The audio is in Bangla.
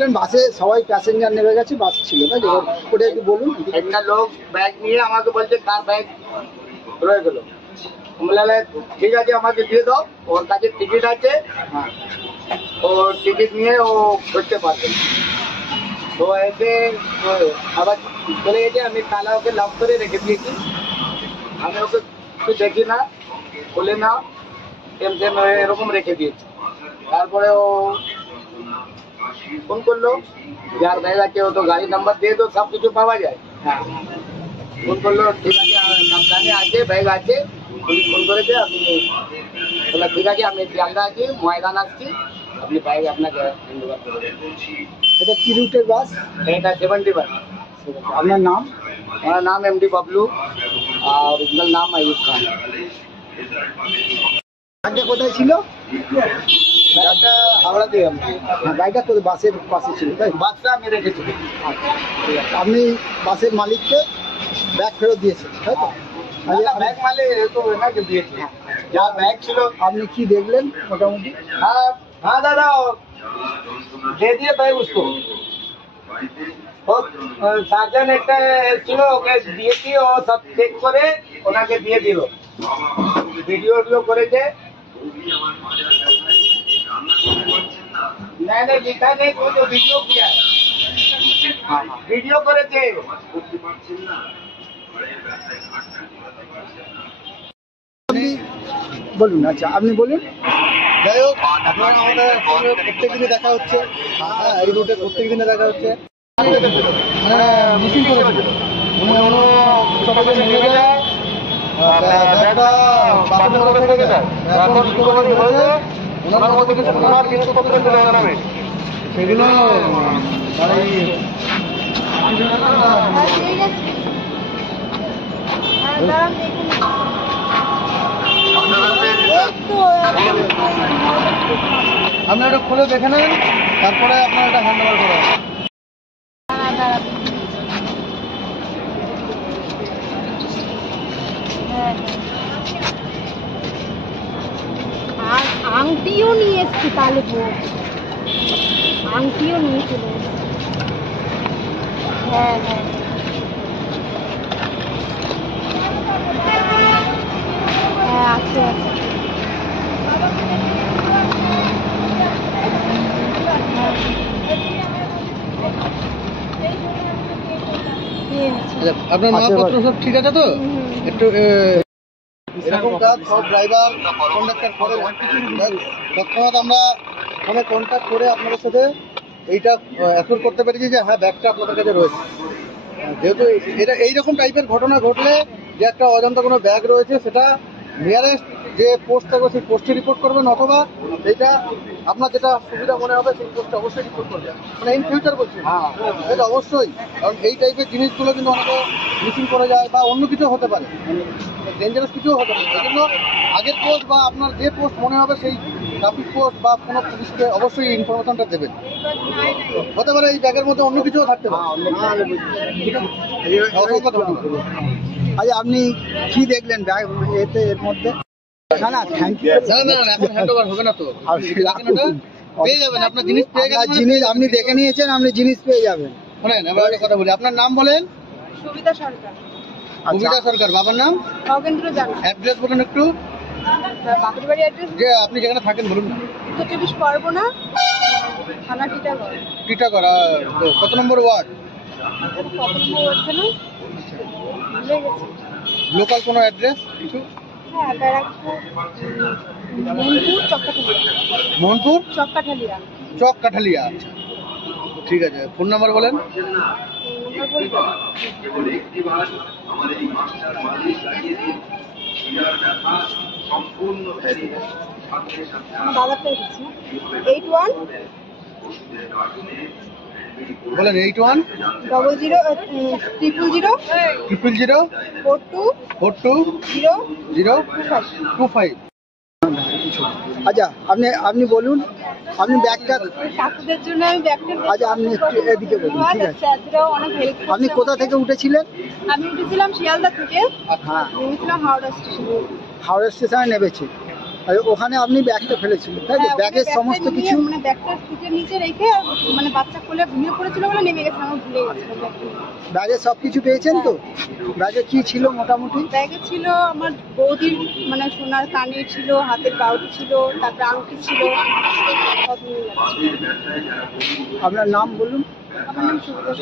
দেখলেন বাসে সবাই প্যাসেঞ্জার নেমে গেছে, বাস ছিল তাই তো? ওটা একটু বলুন। একটা লোক ব্যাগ নিয়ে আমাকে বলছে কার ব্যাগ রয়ে গেল, বললাম ঠিক আছে আমাকে দিয়ে দাও, ওর কাছে টিকিট আছে, ও টিকিট নিয়ে ও করতে পারবে। তো এসে আবার চলে গেছে, আমি তালা ওকে লক করে রেখে দিয়েছি, আমি ওকে কিছু দেখি না, বলে না টেমটেম এরকম রেখে দিয়েছি। তারপরে ও ফোন করলো, যার ব্যাগ আছে ও তো গাড়ি নাম্বার দিয়ে তো সব কিছু পাওয়া যায়। হ্যাঁ, ফোন করলো, ঠিক আছে সাবধানে আছে, ব্যাগ আছে, পুলিশ ফোন করেছে। আপনি বললাম ঠিক আছে, আমি শিয়ালদা আছি, ময়দান আসছি, আপনি ব্যাগ আপনাকে হ্যান্ডওভার করে দেবেন। এটা কি রুটের বাস? এটা 71। আপনার নাম? আমার নাম এমডি বাবলু, আর অরিজিনাল নাম আইয়ুব খান। গাড়িটা কোথায় ছিল? গাড়িটা হাওড়াতে। হ্যাঁ, গাড়িটা কোথায়? বাসের পাশে ছিল তাই? বাসটা আমি রেখেছি। আচ্ছা, ঠিক আছে। আপনি বাসের মালিককে ব্যাগ ফেরত দিয়েছেন তাই তো? ব্যাগ মালে তো এনাকে দিয়েছি, যা ব্যাগ ছিল। আপনি কি দেখলেন মোটামুটি? हाँ हाँ दादा, दे दिए भाई उसको। সার্জন একটা ছিল, ওকে দিয়েছি, ও সব চেক করে ওনাকে দিয়ে দিল। ভিডিও করেছে, नहीं नहीं लिखा नहीं, वो जो वीडियो किया है, वीडियो করেছে। আপনি বলুন। আচ্ছা, আপনি বলুন। যাই হোক, আপনারা আমাদের সঙ্গে প্রত্যেক দিনে দেখা হচ্ছে, হ্যাঁ এই রুটে প্রত্যেক দিনে দেখা হচ্ছে। মানে মিটিং করেছিল, উনি এখনো সবাইকে নিয়ে যায়, ব্যাগটা বাসের মধ্যে থেকে যায়, এখন রিকভারি হয়ে ওনার মধ্যে কিছু ওনার জিনিসপত্র চলে যাবে, সেগুলো গাড়ি আপনি ওটা খুলে দেখে নেন, তারপরে আপনার এটা হ্যান্ড ওভার করা হবে। আর আংটিও নিয়ে এসছি, তাহলে আংটিও নিয়ে চলে এসছি। হ্যাঁ হ্যাঁ, হ্যাঁ আছে আছে। আপনার মালপত্র সব ঠিক আছে তো? একটু এরকম কাজ সব ড্রাইভার কন্ডাক্টর করে। তৎক্ষণাৎ আমরা ফোনে কন্ট্যাক্ট করে আপনাদের সাথে এইটা অ্যাসিওর করতে পেরেছি যে হ্যাঁ ব্যাগটা আপনাদের কাছে রয়েছে। যেহেতু এটা এইরকম টাইপের ঘটনা ঘটলে যে একটা অজান্তা কোনো ব্যাগ রয়েছে, সেটা নিয়ারেস্ট যে পোস্ট থাকবে সেই পোস্টে রিপোর্ট করবেন, অথবা এইটা আপনার যেটা সুবিধা মনে হবে সেই পোস্টে অবশ্যই রিপোর্ট করবেন। মানে ইন ফিউচার বলছি, এটা অবশ্যই, কারণ এই টাইপের জিনিসগুলো কিন্তু অনেকে মিসিং করে যায় বা অন্য কিছু হতে পারে, ডেঞ্জারাস কিছুও হতে পারে। এই জন্য আগের পোস্ট বা আপনার যে পোস্ট মনে হবে সেই ট্রাফিক পোস্ট বা কোনো পুলিশকে অবশ্যই ইনফরমেশনটা দেবেন। হতে পারে এই ব্যাগের মধ্যে অন্য কিছুও থাকতে পারে। ঠিক আছে, অসংখ্য ধন্যবাদ। আচ্ছা, আপনি কি দেখলেন ব্যাগ এতে এর মধ্যে? না না, থ্যাংক ইউ। না এখন হ্যান্ড ওভার হবে না তো, পেয়ে যাবেন আপনার জিনিস, পেয়ে গেলেন। জিনিস আপনি দেখে নিয়েছেন, আপনি জিনিস পেয়ে যাবেন। শোনেন এবার একটা কথা বলি, আপনার নাম বলেন। সুবিধা সরকার। সুবিধা সরকার। বাবার নাম? নগেন্দ্র জানা। অ্যাড্রেস বলুন একটু। বাপের বাড়ি অ্যাড্রেস যে আপনি যেখানে থাকেন বলুন না। 24 পরগনা, থানা টিটাগড়। টিটাগড়। কত নম্বর ওয়ার্ড? কত নম্বর ওয়ার্ড যেন ভুলে গেছি। লোকাল কোনো অ্যাড্রেস কিছু? হ্যাঁ, ব্যারাকপুর, মোহনপুর, চক্কাঠালিয়া। মোহনপুর চক্কাঠালিয়া। চক কাঠালিয়া। আচ্ছা ঠিক আছে, ফোন নাম্বার বলেন। দাদা পেয়ে গেছি। 81 বলেন। 81 00 000 000 42 42 025। আচ্ছা, আপনি বলুন, আপনি ব্যাগটা কাকুদের জন্য আমি ব্যাগটা। আচ্ছা, আপনি একটু এদিকে বলুন। ঠিক আছে, স্যাররাও অনেক হেল্প করছে। আপনি কোথা থেকে উঠেছিলেন? আমি উঠেছিলাম শিয়ালদা থেকে, হ্যাঁ, নেমেছিলাম হাওড়া স্টেশনে। হাওড়া স্টেশনে নেমেছি। আর ওখানে আপনি ব্যাগটা ফেলেছিলেন তাই তো? হ্যাঁ, ওখানে ব্যাগের ব্যাগটা সমস্ত নিয়ে, কিছু মানে ব্যাগটা সিটের নিচে রেখে আর মানে বাচ্চা কোলে ঘুমিয়ে পড়েছিল বলে নেমে গেছে, আমার ভুলে গেছিল ব্যাগটা। ব্যাগে সব কিছু পেয়েছেন তো? ব্যাগে কি ছিল মোটামুটি? ব্যাগে ছিল আমার বৌদির মানে সোনার কানের ছিল, হাতের পাউডি ছিল, তারপরে আংটি ছিল, সব নিয়ে যাচ্ছে। আপনার নাম বলুন। আমার নাম সুবিধা।